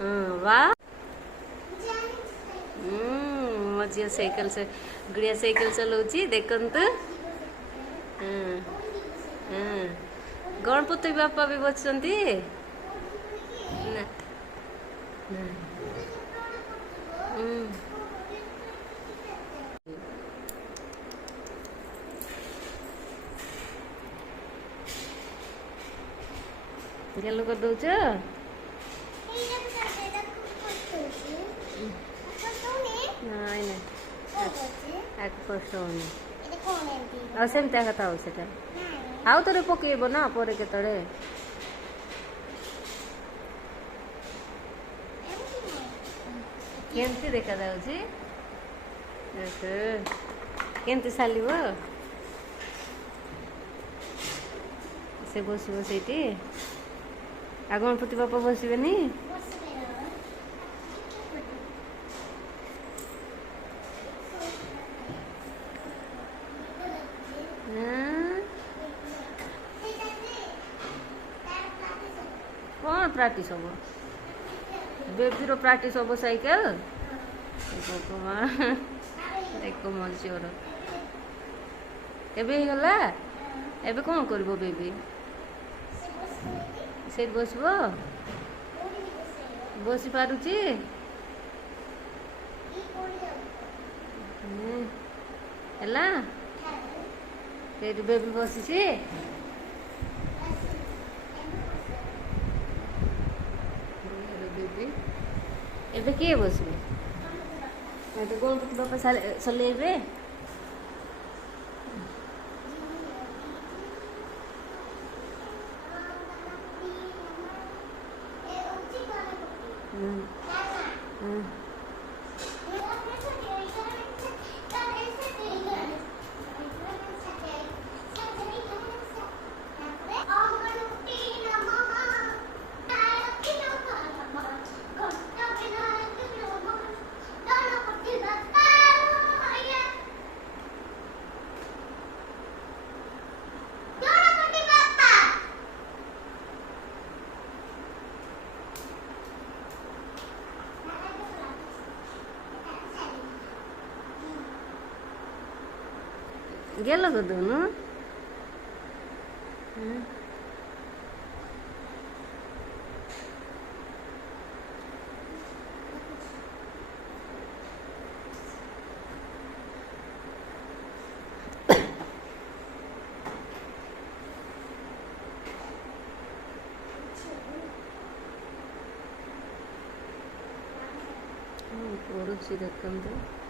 वाह। मो झील साइकिल से गुड़िया साइकिल चलाऊँगी देखते। गणपति बापा भी बसुंती ना। गेलो कर दौच ନାଇଁ ଆକୁ କଷ୍ଟ ହଉନି ଆଉ ସେମିତି କଥା ହଉ ସେଟା ଆଉ ଥରେ ପକେଇବ ନା ପରେ କେତେବେଳେ କେମିତି ଦେଖାଯାଉଛି କେମିତି ଚାଲିବ ସେ ବସିବ ସେଇଠି ଆଉ ଗଣପତି ବାପା ବସିବେନି कौन प्राक्टिस हम बेबी रो प्राक्टिस हम साइकिल भगवान देख मो झीवर एबे गला एबे कौन करबो बेबी से बसबो बसी पारुची ହେଲା ସେଇଠି ବେବି ବସିଛି ବେବି ଏବେ କିଏ ବସିବେ ଏବେ ଗଣପତି ବାପା ଚଲେଇବେ गेलो को दोनों पड़ुची देखते